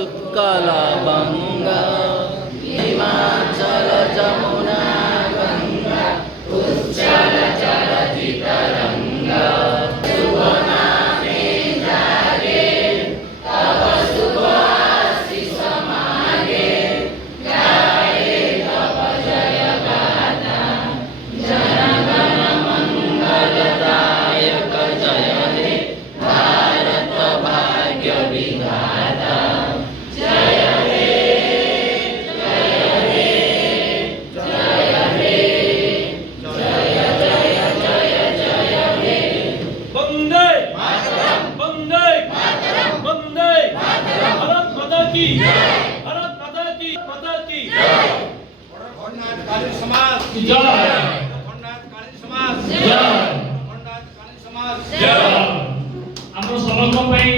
उत्कल बंगा हिमाचल जमुना गंगा उच्चल जलधि तरंगा शुभ नामे जागे तब शुभ आशीष मागे गाए तब जय गाथा जनगण मंगलदायक जय हे भारत भाग्य विधाता जय हे जय हे जय हे जय जय जय जय हे वंदे वंदे वंदे भारत माता की भारत माता की जय खंडात कालीन समाज जय खंडात कालीन समाज जय खंडात कालीन समाज जय। ଆମର ସମସ୍ତଙ୍କ ପାଇଁ